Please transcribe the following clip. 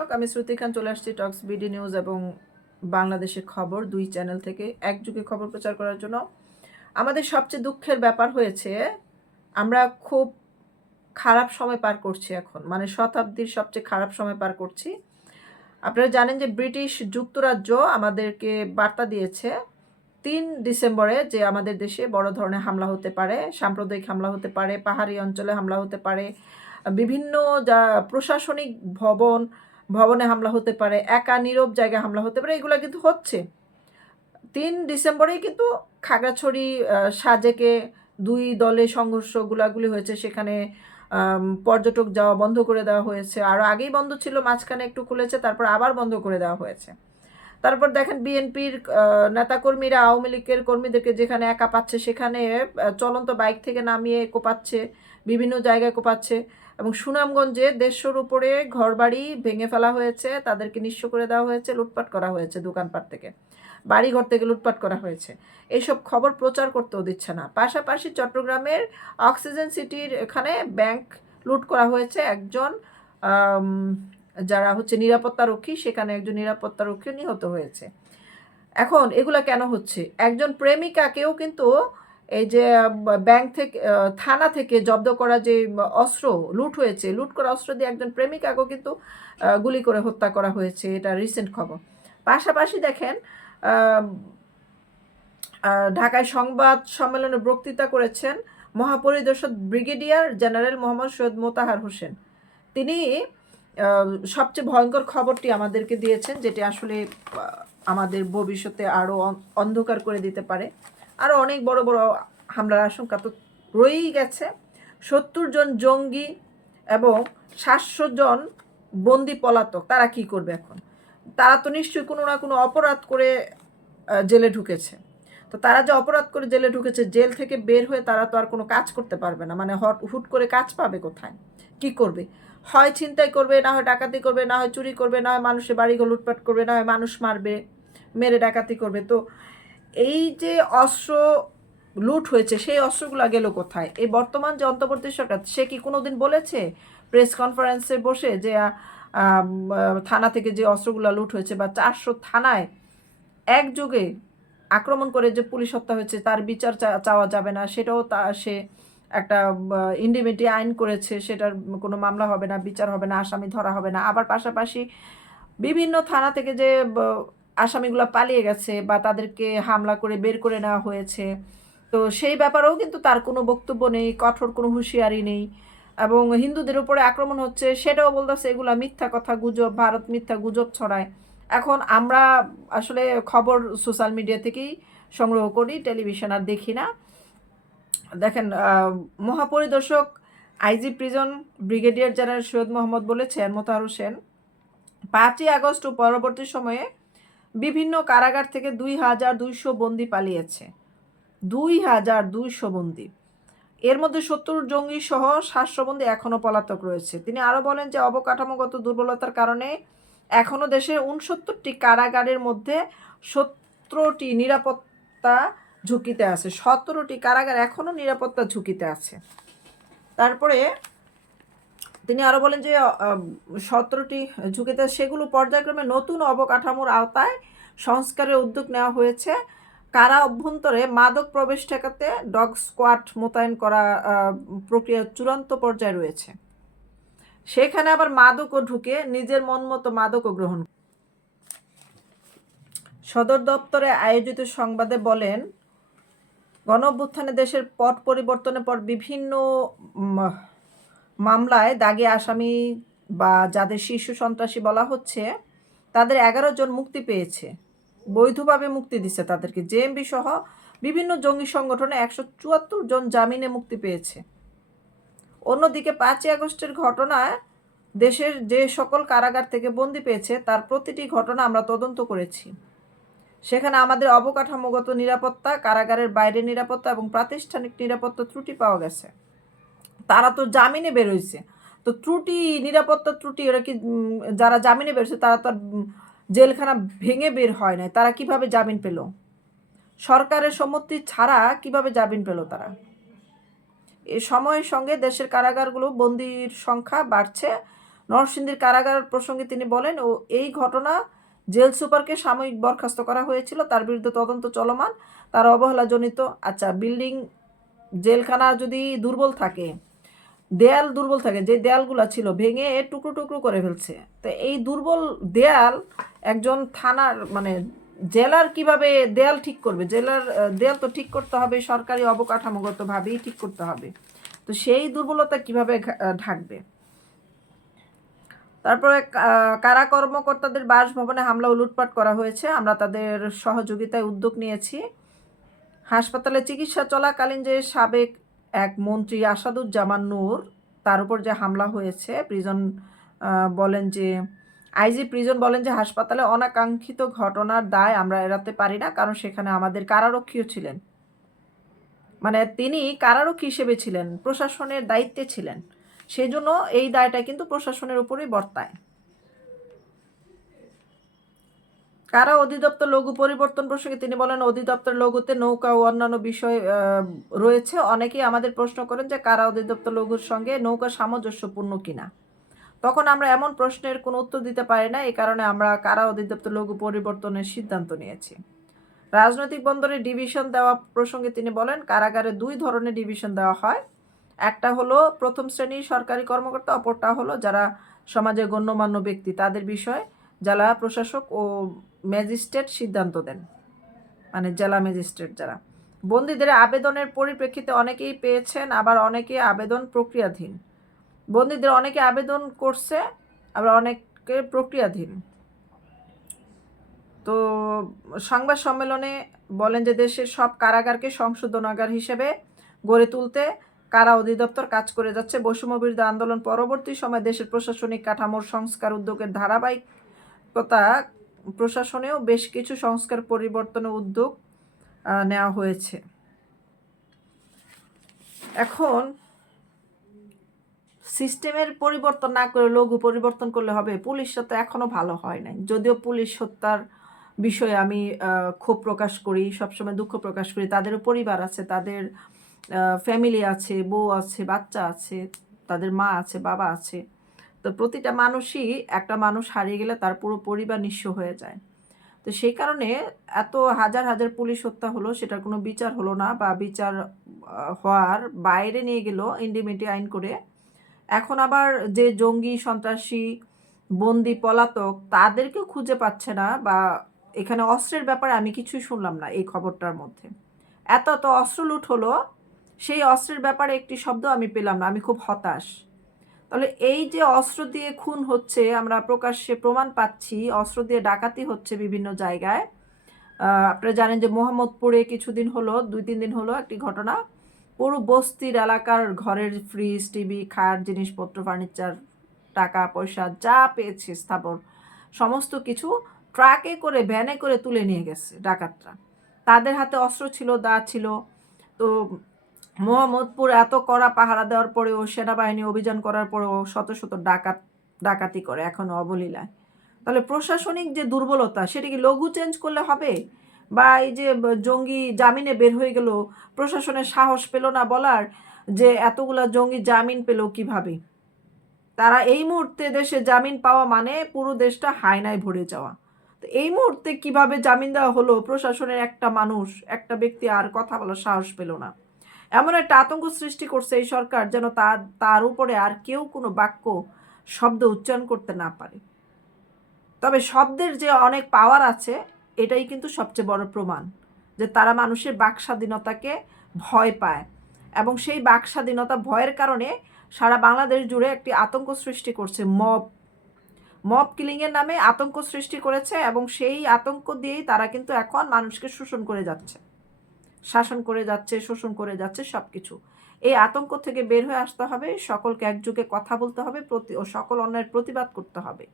আমি শ্রুতি খান চলে আসছি টক্স বিডি নিউজ এবং বাংলাদেশের খবর দুই চ্যানেল থেকে একযুগে খবর প্রচার করার জন্য। আমাদের সবচেয়ে দুঃখের ব্যাপার হয়েছে, আমরা খুব খারাপ সময় পার করছি এখন। মানে শতাব্দীর সবচেয়ে খারাপ সময় পার করছি। আপনারা জানেন যে ব্রিটিশ যুক্তরাজ্য আমাদেরকে বার্তা দিয়েছে তিন ডিসেম্বরে যে আমাদের দেশে বড় ধরনের হামলা হতে পারে, সাম্প্রদায়িক হামলা হতে পারে, পাহাড়ি অঞ্চলে হামলা হতে পারে। বিভিন্ন যা প্রশাসনিক ভবন ভবনে হামলা হতে পারে, একা নীরব জায়গায় হামলা হতে পারে, এগুলো কিন্তু হচ্ছে। তিন ডিসেম্বরেই কিন্তু খাগড়াছড়ি সাজেকে দুই দলে সংঘর্ষ গুলাগুলি হয়েছে, সেখানে পর্যটক যাওয়া বন্ধ করে দেওয়া হয়েছে। আরও আগেই বন্ধ ছিল, মাঝখানে একটু খুলেছে, তারপর আবার বন্ধ করে দেওয়া হয়েছে। তারপর দেখেন বিএনপির নেতাকর্মীরা, আওয়ামী লীগের কর্মীদেরকে যেখানে একা পাচ্ছে, সেখানে চলন্ত বাইক থেকে নামিয়ে কোপাচ্ছে, বিভিন্ন জায়গায় কোপাচ্ছে। এবং সুনামগঞ্জে দেড়শোর উপরে ঘরবাড়ি ভেঙে ফেলা হয়েছে, তাদেরকে নিঃস্ব করে দেওয়া হয়েছে, লুটপাট করা হয়েছে দোকানপাট থেকে। বাড়ি ঘর থেকে লুটপাট করা হয়েছে। এইসব খবর প্রচার করতেও দিচ্ছে না। পাশাপাশি চট্টগ্রামের অক্সিজেন সিটির এখানে ব্যাংক লুট করা হয়েছে একজন যারা হচ্ছে নিরাপত্তারক্ষী সেখানে একজন নিরাপত্তা নিরাপত্তারক্ষী নিহত হয়েছে। এখন এগুলা কেন হচ্ছে? একজন প্রেমিকাকেও কিন্তু এই যে ব্যাংক থেকে থানা থেকে জব্দ করা যে অস্ত্র লুট হয়েছে, লুট করা অস্ত্র দিয়ে একজন প্রেমিকাকেও কিন্তু গুলি করে হত্যা করা হয়েছে, এটা রিসেন্ট খবর। পাশাপাশি দেখেন ঢাকায় সংবাদ সম্মেলনে বক্তৃতা করেছেন মহাপরিদর্শক ব্রিগেডিয়ার জেনারেল মোহাম্মদ সৈয়দ মোতাহার হোসেন। তিনি সবচেয়ে ভয়ঙ্কর খবরটি আমাদেরকে দিয়েছেন, যেটি আসলে আমাদের ভবিষ্যতে আরও অন্ধকার করে দিতে পারে। আরও অনেক বড় বড় হামলার আশঙ্কা তো রয়েই গেছে। সত্তর জন জঙ্গি এবং সাতশো জন বন্দি পলাতক, তারা কি করবে এখন? তারা তো নিশ্চয়ই কোনো না কোনো অপরাধ করে জেলে ঢুকেছে। তো তারা যে অপরাধ করে জেলে ঢুকেছে, জেল থেকে বের হয়ে তারা তো আর কোনো কাজ করতে পারবে না। মানে হট, হুট করে কাজ পাবে কোথায়? কি করবে? হয় চিন্তাই করবে, না হয় ডাকাতি করবে, না হয় চুরি করবে, না হয় মানুষের বাড়িঘর লুটপাট করবে, না হয় মানুষ মারবে, মেরে ডাকাতি করবে। তো এই যে অস্ত্র লুট হয়েছে, সেই অস্ত্রগুলো গেল কোথায়? এই বর্তমান যে অন্তর্বর্তী সরকার, সে কি কোনোদিন বলেছে প্রেস কনফারেন্সে বসে যে থানা থেকে যে অস্ত্রগুলো লুট হয়েছে বা চারশো থানায় একযোগে আক্রমণ করে যে পুলিশ হত্যা হয়েছে, তার বিচার চাওয়া যাবে না, সেটাও তা, সে একটা ইন্ডিমেটি আইন করেছে, সেটার কোনো মামলা হবে না, বিচার হবে না, আসামি ধরা হবে না। আবার পাশাপাশি বিভিন্ন থানা থেকে যে আসামিগুলো পালিয়ে গেছে বা তাদেরকে হামলা করে বের করে নেওয়া হয়েছে। তো সেই ব্যাপারেও কিন্তু তার কোনো বক্তব্য নেই, কঠোর কোনো হুঁশিয়ারি নেই এবং হিন্দুদের উপরে আক্রমণ হচ্ছে সেটাও বলতেছে এগুলা মিথ্যা কথা গুজব, ভারত মিথ্যা গুজব ছড়ায়। এখন আমরা আসলে খবর সোশ্যাল মিডিয়া থেকেই সংগ্রহ করি, টেলিভিশন আর দেখি না। দেখেন মহাপরিদর্শক IG prison brigadier general Syed Mohammad বলেছেন, মোতাহার হোসেন, পাঁচই আগস্ট ও পরবর্তী সময়ে বিভিন্ন কারাগার থেকে দুই হাজার দুইশো বন্দি পালিয়েছে। দুই হাজার দুইশো বন্দি। এর মধ্যে সত্তর জঙ্গি সহ সাতশো বন্দি এখনও পলাতক রয়েছে। তিনি আরও বলেন যে, অবকাঠামোগত দুর্বলতার কারণে এখনও দেশের উনসত্তরটি কারাগারের মধ্যে সতেরোটি নিরাপত্তা ঝুঁকিতে আছে। সতেরোটি কারাগার এখনও নিরাপত্তা ঝুঁকিতে আছে। তারপরে তিনি আরও বলেন যে সতেরোটি ঝুঁকিতে সেগুলো পর্যায়ক্রমে নতুন অবকাঠামোর আওতায় সংস্কারের উদ্যোগ নেওয়া হয়েছে। কারা অভ্যন্তরে মাদক প্রবেশ ঠেকাতে ডগ স্কোয়াড মোতায়েন করা প্রক্রিয়া চূড়ান্ত পর্যায়ে রয়েছে। সেখানে আবার মাদকও ঢুকে, নিজের মন মতো মাদকও গ্রহণ সদর দপ্তরে আয়োজিত সংবাদে বলেন গণ দেশের পট পরিবর্তনের পর বিভিন্ন মামলায় দাগে আসামি বা যাদের শিশু সন্ত্রাসী বলা হচ্ছে, তাদের এগারো জন মুক্তি পেয়েছে। বৈধভাবে মুক্তি দিচ্ছে তাদেরকে। জেএমবি সহ বিভিন্ন জঙ্গি সংগঠনে একশো চুয়াত্তর জন জামিনে মুক্তি পেয়েছে। অন্যদিকে পাঁচই আগস্টের ঘটনায় দেশের যে সকল কারাগার থেকে বন্দি পেয়েছে, তার প্রতিটি ঘটনা আমরা তদন্ত করেছি। সেখানে আমাদের অবকাঠামোগত নিরাপত্তা, কারাগারের বাইরে নিরাপত্তা এবং প্রাতিষ্ঠানিক নিরাপত্তা ত্রুটি পাওয়া গেছে। তারা তো জামিনে বেরোইছে তো ত্রুটি, নিরাপত্তা ত্রুটি, ওরা কি যারা জামিনে বেরোছে তারা তো আর জেলখানা ভেঙে বের হয় নাই। তারা কীভাবে জামিন পেল? সরকারের সম্মতি ছাড়া কীভাবে জামিন পেল তারা? এ সময়ের সঙ্গে দেশের কারাগারগুলো বন্দির সংখ্যা বাড়ছে। নরসিংদীর কারাগার প্রসঙ্গে তিনি বলেন, ও, এই ঘটনা জেল সুপারকে সাময়িক বরখাস্ত করা হয়েছিল। তার বিরুদ্ধে তদন্ত চলমান। তার অবহেলাজনিত আচ্ছা বিল্ডিং, জেলখানা যদি দুর্বল থাকে দেয়াল দুর্বল থাকে, যে দেয়ালগুলো ছিল ভেঙে টুকরো টুকরো করে ফেলছে। তো এই দুর্বল দেয়াল একজন থানার মানে জেলার কীভাবে দেয়াল ঠিক করবে? জেলার দেয়াল তো ঠিক করতে হবে, সরকারি অবকাঠামোগতভাবেই ঠিক করতে হবে। তো সেই দুর্বলতা কীভাবে ঢাকবে? তারপরে কারা কর্মকর্তাদের বাসভবনে হামলা লুটপাট করা হয়েছে, আমরা তাদের সহযোগিতায় উদ্যোগ নিয়েছি। হাসপাতালে চিকিৎসা চলাকালীন যে সাবেক এক মন্ত্রী আসাদুজ্জামান নূর, তার উপর যে হামলা হয়েছে প্রিজন বলেন যে, আইজি প্রিজন বলেন যে হাসপাতালে অনাকাঙ্ক্ষিত ঘটনার দায় আমরা এড়াতে পারি না, কারণ সেখানে আমাদের কারারক্ষীও ছিলেন। মানে তিনি কারারক্ষী হিসেবে ছিলেন, প্রশাসনের দায়িত্বে ছিলেন। সেই জন্য এই দায়টা কিন্তু প্রশাসনের উপরেই বর্তায়। কারা অধিদপ্তর লঘু পরিবর্তন প্রসঙ্গে তিনি বলেন, অধিদপ্তর লঘুতে নৌকা ও অন্যান্য বিষয় রয়েছে। অনেকেই আমাদের প্রশ্ন করেন যে কারা অধিদপ্তর লঘুর সঙ্গে নৌকা সামঞ্জস্যপূর্ণ কিনা? তখন আমরা এমন প্রশ্নের কোনো উত্তর দিতে পারি না, এই কারণে আমরা কারা অধিদপ্তর লঘু পরিবর্তনের সিদ্ধান্ত নিয়েছি। রাজনৈতিক বন্দরে ডিভিশন দেওয়া প্রসঙ্গে তিনি বলেন, কারাগারে দুই ধরনের ডিভিশন দেওয়া হয়। একটা হলো প্রথম শ্রেণির সরকারি কর্মকর্তা, অপরটা হলো যারা সমাজে গণ্যমান্য ব্যক্তি। তাদের বিষয়ে জেলা প্রশাসক ও ম্যাজিস্ট্রেট সিদ্ধান্ত দেন। মানে জেলা ম্যাজিস্ট্রেট যারা। বন্দীদের আবেদনের পরিপ্রেক্ষিতে অনেকেই পেয়েছেন, আবার অনেকে আবেদন প্রক্রিয়াধীন। বন্দীদের অনেকে আবেদন করছে, আবার অনেকে প্রক্রিয়াধীন। তো সংবাদ সম্মেলনে বলেন যে দেশের সব কারাগারকে সংশোধনাগার হিসেবে গড়ে তুলতে কারা অধিদপ্তর কাজ করে যাচ্ছে। বৈষম্য বিরোধী আন্দোলন পরবর্তী সময় দেশের প্রশাসনিক কাঠামোর সংস্কার উদ্যোগের ধারাবাহিকতা প্রশাসনেও বেশ কিছু সংস্কার পরিবর্তনের উদ্যোগ নেওয়া হয়েছে। এখন সিস্টেমের পরিবর্তন না করে লঘু পরিবর্তন করলে হবে পুলিশরা তো এখনও ভালো হয় নাই। যদিও পুলিশ হত্যার বিষয়ে আমি ক্ষোভ প্রকাশ করি, সবসময় দুঃখ প্রকাশ করি। তাদেরও পরিবার আছে, তাদের ফ্যামিলি আছে, বউ আছে, বাচ্চা আছে, তাদের মা আছে, বাবা আছে। তো প্রতিটা মানুষই একটা মানুষ হারিয়ে গেলে তার পুরো পরিবার নিঃস্ব হয়ে যায়। তো সেই কারণে এত হাজার হাজার পুলিশ হত্যা হলো, সেটার কোনো বিচার হলো না বা বিচার হওয়ার বাইরে নিয়ে গেল ইন্ডিমিটি আইন করে। এখন আবার যে জঙ্গি, সন্ত্রাসী, বন্দি, পলাতক তাদেরকেও খুঁজে পাচ্ছে না বা এখানে অস্ত্রের ব্যাপারে আমি কিছুই শুনলাম না এই খবরটার মধ্যে। এত এত অস্ত্র লুট হলো, সেই অস্ত্রের ব্যাপারে একটি শব্দ আমি পেলাম না, আমি খুব হতাশ। তাহলে এই যে অস্ত্র দিয়ে খুন হচ্ছে, আমরা প্রকাশ্যে প্রমাণ পাচ্ছি, অস্ত্র দিয়ে ডাকাতি হচ্ছে বিভিন্ন জায়গায়। আপনারা জানেন যে মোহাম্মদপুরে কিছুদিন হলো, দুই তিন দিন হলো একটি ঘটনা। পুরো বস্তির এলাকার ঘরের ফ্রিজ টিভি খাট, জিনিসপত্র ফার্নিচার টাকা, পয়সা যা পেয়েছে স্থাপন সমস্ত কিছু ট্রাকে করে, ভ্যানে করে তুলে নিয়ে গেছে ডাকাতরা। তাদের হাতে অস্ত্র ছিল, দা ছিল। তো মোহাম্মদপুর এত কড়া পাহারা দেওয়ার পরেও সেনাবাহিনী অভিযান করার পরেও শত শত ডাকাত, ডাকাতি করে এখনও অবলীলায়। তাহলে প্রশাসনিক যে দুর্বলতা, সেটা কি লঘু চেঞ্জ করলে হবে? বা এই যে জঙ্গি জামিনে বের হয়ে গেল প্রশাসনের সাহস পেল না বলার যে এতগুলা জঙ্গি জামিন পেল কীভাবে? তারা এই মুহূর্তে দেশে জামিন পাওয়া মানে পুরো দেশটা হায়নায় ভরে যাওয়া। তো এই মুহূর্তে কীভাবে জামিন দেওয়া হলো, প্রশাসনের একটা মানুষ, একটা ব্যক্তি আর কথা বলার সাহস পেল না। এমন একটা আতঙ্ক সৃষ্টি করছে এই সরকার যেন তার তার উপরে আর কেউ কোনো বাক্য, শব্দ উচ্চারণ করতে না পারে। তবে শব্দের যে অনেক পাওয়ার আছে, এটাই কিন্তু সবচেয়ে বড় প্রমাণ যে তারা মানুষের বাক স্বাধীনতাকে ভয় পায় এবং সেই বাক স্বাধীনতা ভয়ের কারণে সারা বাংলাদেশ জুড়ে একটি আতঙ্ক সৃষ্টি করছে, মব। মব কিলিংয়ের নামে আতঙ্ক সৃষ্টি করেছে এবং সেই আতঙ্ক দিয়েই তারা কিন্তু এখন মানুষকে শোষণ করে যাচ্ছে। শাসন করে যাচ্ছে, শোষণ করে যাচ্ছে সব কিছু এই আতঙ্ক থেকে বের হয়ে আসতে হবে, সকলকে একযোগে কথা বলতে হবে, প্রতি ও সকল অন্যায়ের প্রতিবাদ করতে হবে।